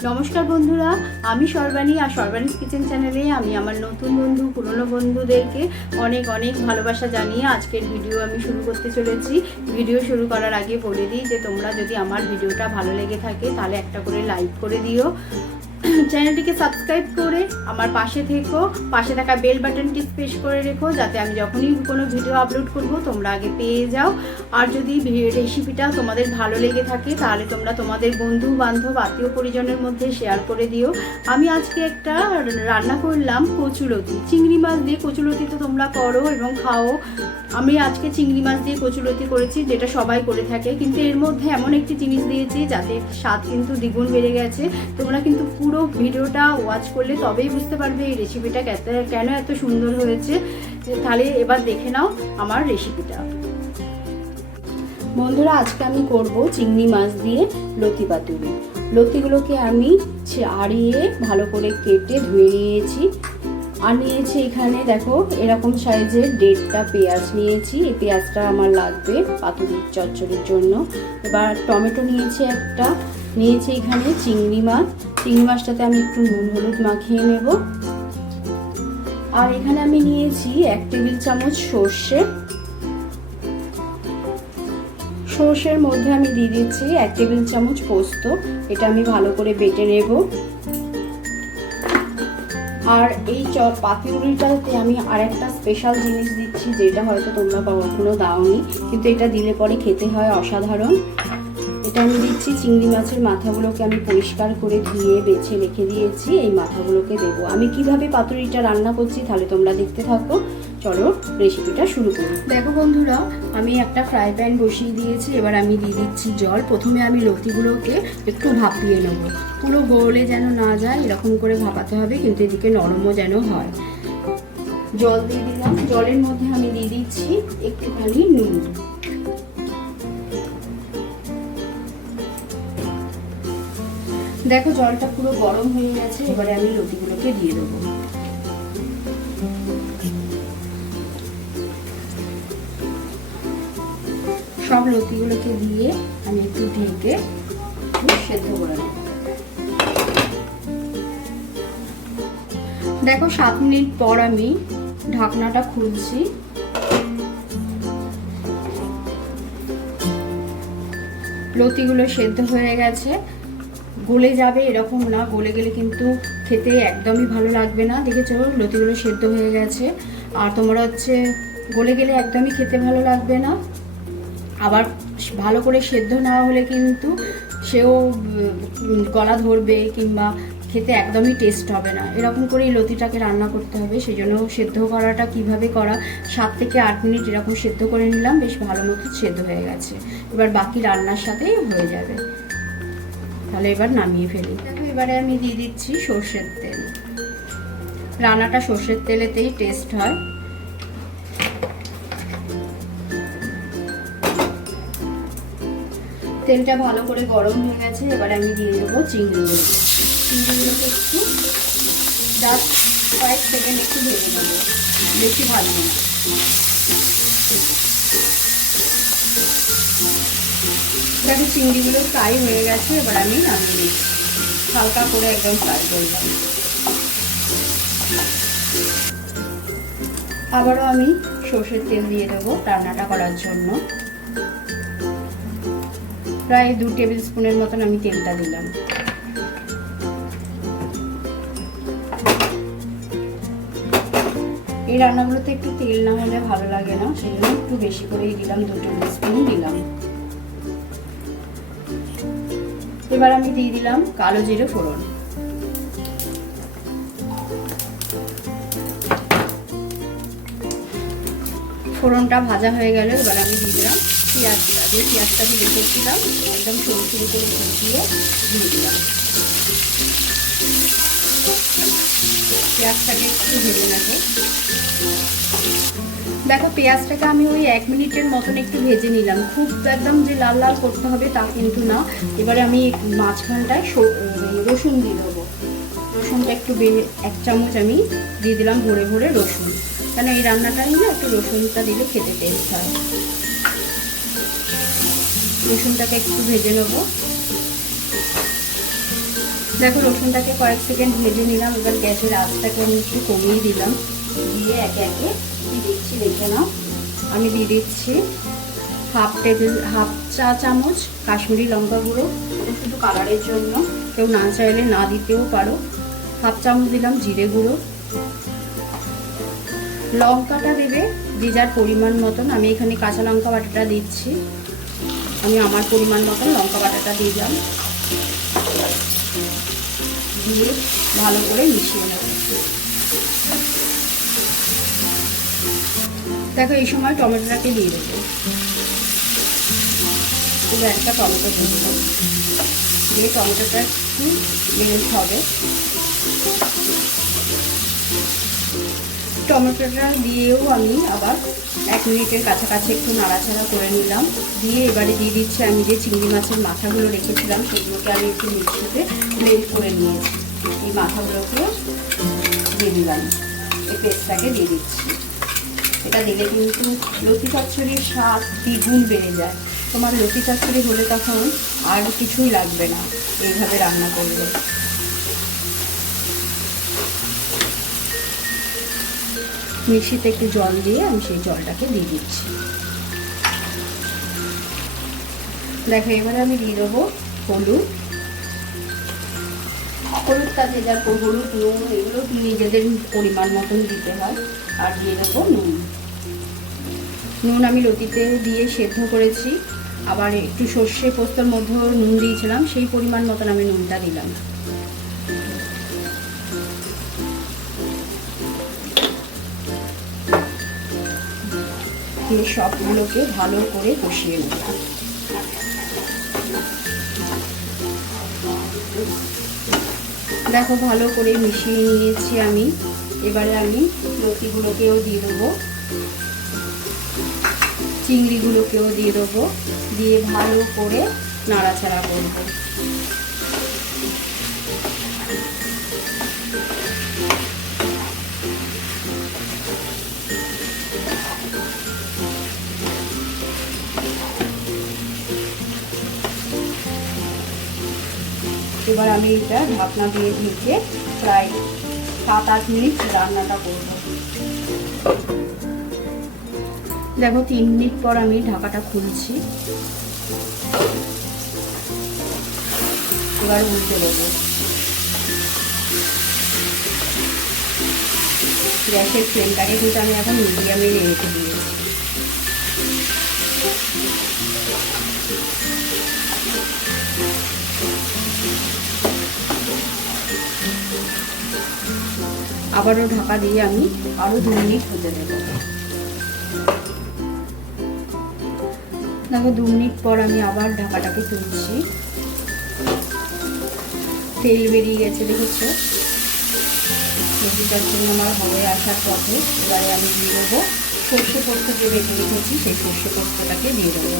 নমস্কার বন্ধুরা, আমি সর্বাণী আর সর্বাণীস কিচেন চ্যানেলে আমি আমার নতুন বন্ধু, পুরনো বন্ধুদেরকে অনেক অনেক ভালোবাসা জানিয়ে আজকের ভিডিও আমি শুরু করতে চলেছি। ভিডিও শুরু করার আগে বলে দিই যে তোমরা যদি আমার ভিডিওটা ভালো লেগে থাকে তাহলে একটা করে লাইক করে দিও। চ্যানেলটিকে সাবস্ক্রাইব করে আমার পাশে থেকো, পাশে থাকা বেল বাটনটি প্রেস করে রেখো যাতে আমি যখনই কোনো ভিডিও আপলোড করব তোমরা আগে পেয়ে যাও। আর যদি রেসিপিটা তোমাদের ভালো লেগে থাকে তাহলে তোমরা তোমাদের বন্ধু, বান্ধব, আত্মীয় পরিজনের মধ্যে শেয়ার করে দিও। আমি আজকে একটা রান্না করলাম কচুলতি চিংড়ি মাছ দিয়ে কচুলতি তো তোমরা করো এবং খাও। আমি আজকে চিংড়ি মাছ দিয়ে কচুলতি করেছি, যেটা সবাই করে থাকে। কিন্তু এর মধ্যে এমন একটি জিনিস দিয়েছি, যাতে স্বাদ কিন্তু দ্বিগুণ বেড়ে গেছে। তোমরা কিন্তু পুরো ভিডিওটা ওয়াচ করলে তবেই বুঝতে পারবে এই রেসিপিটা কেন এত সুন্দর হয়েছে। তাহলে এবার দেখে নাও আমার রেসিপিটা বন্ধুরা, আজকে আমি করব চিংড়ি মাছ দিয়ে লতি পাতুরি। লতিগুলোকে আমি ছাড়িয়ে ভালো করে কেটে ধুয়ে নিয়েছি। আর নিয়েছি এখানে দেখো, এরকম সাইজের দেড়টা পেঁয়াজ নিয়েছি। এই পেঁয়াজটা আমার লাগবে পাতুরির চচ্চড়ির জন্য। এবার টমেটো নিয়েছি একটা। নিয়েছি এখানে চিংড়ি মাছ। চিংড়ি মাছটাতে আমি একটু নুন হলুদ মাখিয়ে নেব। আর এখানে আমি নিয়েছি এক টেবিল চামচ সর্ষে। সর্ষের মধ্যে আমি দিয়ে দিচ্ছি এক টেবিল চামচ পোস্ত। এটা আমি ভালো করে বেটে নেব। আর এই চ পাতিউরিটাতে আমি আরেকটা স্পেশাল জিনিস দিচ্ছি, যেটা হয়তো তোমরা কখনো দাওনি, কিন্তু এটা দিলে পরে খেতে হয় অসাধারণ। এটা আমি দিচ্ছি চিংড়ি মাছের মাথাগুলোকে আমি পরিষ্কার করে ধুয়ে বেছে রেখে দিয়েছি, এই মাথাগুলোকে দেবো। আমি কীভাবে পাতুরিটা রান্না করছি তাহলে তোমরা দেখতে থাকো। চলো রেসিপিটা শুরু করি। দেখো বন্ধুরা, আমি একটা ফ্রাই প্যান বসিয়ে দিয়েছি, এবার আমি দিয়ে দিচ্ছি জল। প্রথমে আমি লতিগুলোকে একটু ভাপিয়ে নেব। পুরো গোলে যেন না যায়, এরকম করে ভাপাতে হবে, কিন্তু এদিকে নরমও যেন হয়। জল দিয়ে দিলাম। জলের মধ্যে আমি দিয়ে দিচ্ছি একটুখানি নুন। দেখো জলটা পুরো গরম হয়ে গেছে, এবারে আমি লতিগুলোকে দিয়ে দেবো। লতিগুলোকে দিয়ে আমি একটু ঢেকে সেদ্ধ করে নেব। দেখো সাত মিনিট পর আমি ঢাকনাটা খুলছি। লতিগুলো সেদ্ধ হয়ে গেছে। গলে যাবে এরকম না, গলে গেলে কিন্তু খেতে একদমই ভালো লাগবে না। দেখেছ লতিগুলো সেদ্ধ হয়ে গেছে। আর তোমরা হচ্ছে গলে গেলে একদমই খেতে ভালো লাগবে না। আবার ভালো করে সেদ্ধ না হলে কিন্তু সেও গলা ধরবে কিংবা খেতে একদমই টেস্ট হবে না। এরকম করেই লতিটাকে রান্না করতে হবে। সেই জন্য সেদ্ধ করাটা কীভাবে করা, সাত থেকে আট মিনিট এরকম সেদ্ধ করে নিলাম, বেশ ভালো মতো সেদ্ধ হয়ে গেছে। এবার বাকি রান্নার সাথেই হয়ে যাবে। তাহলে এবার নামিয়ে ফেলি। দেখো, এবারে আমি দিয়ে দিচ্ছি সর্ষের তেল। রান্নাটা সর্ষের তেলেতেই টেস্ট হয়। তেলটা ভালো করে গরম হয়ে গেছে, এবার আমি দিয়ে দেবো চিংড়িগুলো চিংড়িগুলোকে একটু জাস্ট কয়েক সেকেন্ড একটু ভেজে নেব। বেশি ভাজবো না। দেখো চিংড়িগুলো ফ্রাই হয়ে গেছে, এবার আমি নামিয়ে দিচ্ছি হালকা করে একদম ফ্রাই করলাম আবারও আমি সর্ষের তেল দিয়ে দেবো রান্নাটা করার জন্য। প্রায় দু টেবিল স্পুনের মতন আমি তেলটা দিলাম। এই রান্নাগুলোতে একটু তেল না হলে ভালো লাগে না সেই জন্য একটু বেশি করেই দিলাম, দু টেবিল স্পুন দিলাম। এবার আমি দিয়ে দিলাম কালো জিরে ফোড়ন। ফোড়নটা ভাজা হয়ে গেল, এবার আমি দিয়ে দিলাম পেঁয়াজটা যে পেঁয়াজটা আমি একদম সরু সরু করে কুচিয়ে দিয়ে দিলাম পেঁয়াজটাকে একটু ভেজে নেব। দেখো, পেঁয়াজটাকে আমি ওই এক মিনিটের মতন একটু ভেজে নিলাম। খুব একদম যে লাল লাল করতে হবে তা কিন্তু না। এবারে আমি মাঝখানটায় সো- রসুন দিয়ে দেবো। রসুনটা একটু এক চামচ আমি দিয়ে দিলাম ভরে ভরে রসুন। কেন এই রান্নাটা নিলে একটু রসুনটা দিলে খেতে টেস্ট হয়। রসুনটাকে একটু ভেজে নেব। দেখো, রসুনটাকে কয়েক সেকেন্ড ভেজে নিলাম, এবার গ্যাসের আঁচটাকে আমি একটু কমিয়ে দিলাম। দিয়ে একে একে কি দিচ্ছি, দেখে নাও। আমি দিয়ে দিচ্ছি হাফ টেবিল, হাফ চা চামচ কাশ্মীরি লঙ্কা গুঁড়ো। শুধু কালারের জন্য। কেউ না চাইলে না দিতেও পারো। হাফ চামচ দিলাম জিরে গুঁড়ো। লঙ্কাটা দেবে যে যার পরিমাণ মতন। আমি এখানে কাঁচা লঙ্কা বাটাটা দিচ্ছি। আমি আমার পরিমাণ মতন লঙ্কা বাটাটা দিয়ে দিলাম। দিয়ে ভালো করে মিশিয়ে নেব। দেখো, এই সময় টমেটোটাকে দিয়ে দেবো। খুব একটা টমেটো দিয়ে দিলাম। দিয়ে টমেটোটা একটু মেল্ট হবে। টমেটোটা দিয়েও আমি আবার মিনিটের কাছাকাছি একটু নাড়াচাড়া করে নিলাম। দিয়ে এবারে দিয়ে দিচ্ছি আমি যে চিংড়ি মাছের মাথাগুলো রেখেছিলাম, সেগুলোকে আমি একটু মিক্সিতে ব্লেন্ড করে নিয়েছি। এই মাথাগুলোকে দিয়ে দিলাম। এই পেস্টটাকে দিয়ে দিচ্ছি। এটা দিলে কিন্তু লতি চচ্চড়ির স্বাদ দ্বিগুণ বেড়ে যায়। তোমার লতি চচ্চড়ি হলে তখন আর কিছুই লাগবে না। এইভাবে রান্না করলে। মিক্সিতে একটু জল দিয়ে আমি সেই জলটাকে দিয়ে দিচ্ছি। দেখো, এবারে আমি দিয়ে দেবো হলুদ। হলুদটা যে যার হলুদ, নুন, এগুলো নিজেদের পরিমাণ মতন দিতে হয়। আর দিয়ে দেবো নুন। নুন আমি লতিতে দিয়ে সেদ্ধ করেছি। আবার একটু সর্ষে পোস্তর মধ্যেও নুন দিয়েছিলাম, সেই পরিমাণ মতন আমি নুনটা দিলাম। দিয়ে সবগুলোকে ভালো করে কষিয়ে নেব দেখো ভালো করে মিশিয়ে নিয়েছি আমি। এবারে আমি লতিগুলোকেও দিয়ে দেবো। চিংড়িগুলোকেও দিয়ে দেবো। দিয়ে ভালো করে নাড়াচাড়া করব। এবার আমি এটা ঢাকনা দিয়ে ঢেকে প্রায় সাত, আট মিনিট রান্নাটা করব। দেখো, তিন মিনিট পর আমি ঢাকাটা খুলছি। এবার উল্টে দেবো। গ্যাসের ফ্লেমটাকে কিন্তু আমি এখন মিডিয়ামে রেখে দিয়েছি। আবারও ঢাকা দিয়ে আমি আরও দু মিনিট হতে দেবো। দেখো, দু মিনিট পর আমি আবার ঢাকাটাকে তুলছি। তেল বেরিয়ে গেছে, দেখেছ? রুটিটার জন্য আমার হয়ে আসার পথে এবারে আমি দিয়ে দেবো। সর্ষে পোস্ত যে বেটে রেখেছি, সেই সর্ষে পোস্তটাকে দিয়ে দেবো।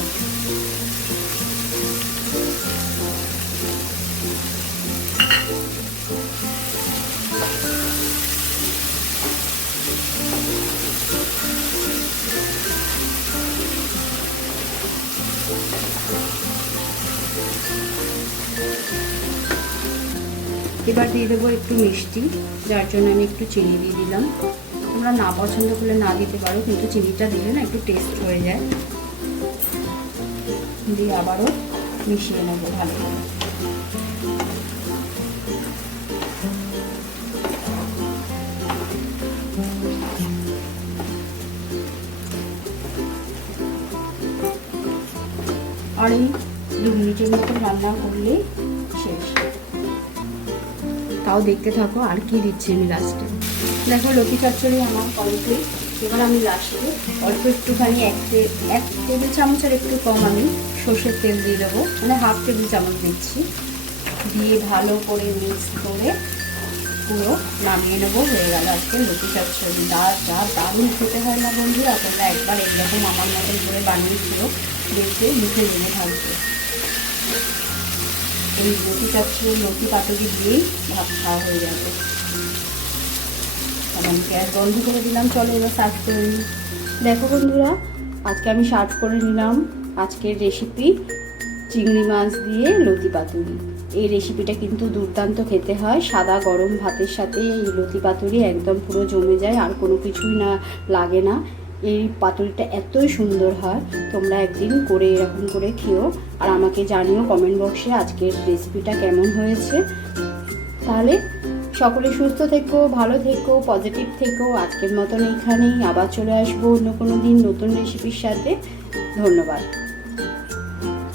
এবার দিয়ে দেবো একটু মিষ্টি, যার জন্য আমি একটু চিনি দিয়ে দিলাম। তোমরা না পছন্দ করলে না দিতে পারো, কিন্তু চিনিটা দিলে না একটু টেস্ট হয়ে যায়। দিয়ে আবারও মিশিয়ে নেব ভালো করে। আর এই দু মিনিটের মতো রান্না করলেই শেষ। তাও দেখতে থাকো, আর কি দিচ্ছি আমি লাস্টে দেখো, লতি চচ্চড়ি আমার কমপ্লিট এবার আমি লাস্টে অল্প একটুখানি এক এক টেবিল চামচের একটু কম আমি সর্ষের তেল দিয়ে দেবো। মানে হাফ টেবিল চামচ দিচ্ছি। দিয়ে ভালো করে মিক্স করে পুরো নামিয়ে নেব। হয়ে গেল আজকে লতি চচ্চড়ি। দা যা দারুণ খেতে হয় না বন্ধুরা, তোমরা একবার এরকম আমার মতন করে বানিয়েছিল দেখে মুখে লেগে থাকবে। এই লতি চচ্চড়ি লতি পাতুরি দিয়েই ভাত খাওয়া হয়ে যাবে গ্যাস বন্ধ করে দিলাম? চলো এবার সার্ভ করে নিই। দেখো বন্ধুরা, আজকে আমি সার্ভ করে নিলাম আজকের রেসিপি চিংড়ি মাছ দিয়ে লতি পাতুরি এই রেসিপিটা কিন্তু দুর্দান্ত খেতে হয়। সাদা গরম ভাতের সাথে এই লতি পাতুরি একদম পুরো জমে যায়, আর কোনো কিছুই না, লাগে না। এই পাতুরিটা এতই সুন্দর হয়, তোমরা একদিন করে এরকম করে খেও আর আমাকে জানিও কমেন্ট বক্সে আজকের রেসিপিটা কেমন হয়েছে। তাহলে সকলে সুস্থ থেকো, ভালো থেকো পজিটিভ থেকো, আজকের মতন এইখানেই আবার চলে আসব অন্য কোনো দিন নতুন রেসিপির সাথে। ধন্যবাদ।